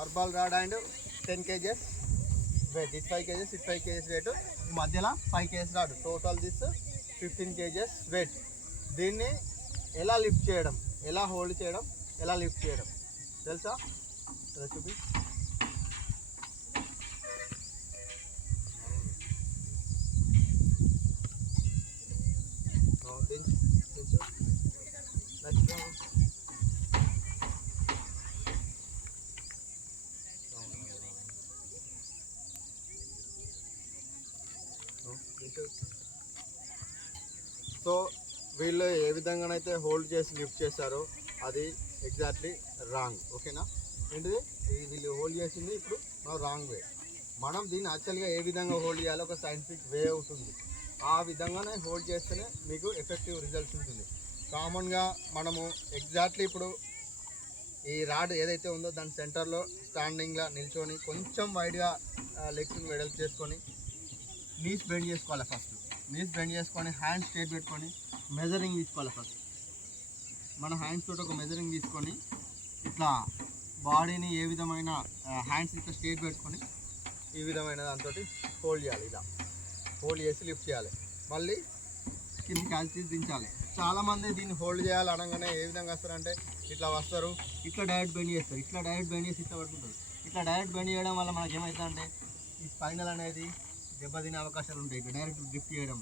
పర్బల్ rod and 10 kgs weight. It 5 kgs, it 5 kgs weight. ఈ మధ్యలో 5 kgs rod. Total this 15 kgs weight. దీన్ని ఎలా lift చేయడం, ఎలా హోల్డ్ చేయడం, ఎలా లిఫ్ట్ చేయడం తెలుసా? చూపి. సో వీళ్ళు ఏ విధంగానైతే హోల్డ్ చేసి లిఫ్ట్ చేశారో అది ఎగ్జాక్ట్లీ రాంగ్. ఓకేనా? ఏంటిది వీళ్ళు హోల్డ్ చేసింది ఇప్పుడు రాంగ్ వే. మనం దీన్ని యాక్చువల్గా ఏ విధంగా హోల్డ్ చేయాలో ఒక సైంటిఫిక్ వే ఉంటుంది. ఆ విధంగానే హోల్డ్ చేస్తేనే మీకు ఎఫెక్టివ్ రిజల్ట్స్ ఉంటుంది. కామన్గా మనము ఎగ్జాక్ట్లీ ఇప్పుడు ఈ రాడ్ ఏదైతే ఉందో దాని సెంటర్లో స్టాండింగ్గా నిల్చొని కొంచెం వైడ్గా లెగ్స్ని వెడల్పు చేసుకొని నీస్ బెండ్ చేసుకోవాలి. ఫస్ట్ నీస్ బెండ్ చేసుకొని హ్యాండ్స్ స్ట్రేట్ పెట్టుకొని మెజరింగ్ తీసుకోవాలి. ఫస్ట్ మన హ్యాండ్స్ తోటి ఒక మెజరింగ్ తీసుకొని ఇట్లా బాడీని ఏ విధమైన హ్యాండ్స్ ఇట్లా స్ట్రేట్ పెట్టుకొని ఈ విధమైన దాంతో హోల్డ్ చేయాలి. ఇలా హోల్డ్ చేసి లిఫ్ట్ చేయాలి. మళ్ళీ కింద క్యాల్చి దించాలి. చాలామంది దీన్ని హోల్డ్ చేయాలి అనగానే ఏ విధంగా వస్తారంటే ఇట్లా వస్తారు, ఇట్లా డైరెక్ట్ బెండ్ చేస్తారు, ఇట్లా డైరెక్ట్ బెండ్ చేసి ఇట్లా పడుతుంటారు. ఇట్లా డైరెక్ట్ బెండ్ చేయడం వల్ల మనకి ఏమవుతుందంటే ఈ స్పైనల్ అనేది దెబ్బతినే అవకాశాలు ఉంటాయి ఇట్లా డైరెక్ట్ లిఫ్ట్ చేయడం.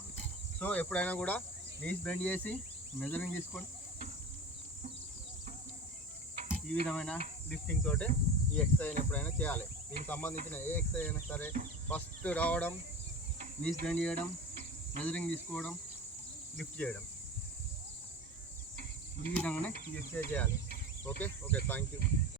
సో ఎప్పుడైనా కూడా నీస్ బెండ్ చేసి మెజరింగ్ తీసుకొని ఈ విధమైన లిఫ్టింగ్ తోటే ఈ ఎక్సర్సైజ్ ఎప్పుడైనా చేయాలి. దీనికి సంబంధించిన ఏ ఎక్సర్సైజ్ అయినా సరే ఫస్ట్ రావడం, నీస్ బెండ్ చేయడం, మెజరింగ్ తీసుకోవడం, లిఫ్ట్ చేయడం, ఈ విధంగానే ఈ ఎక్సర్సైజ్ చేయాలి. Okay thank you.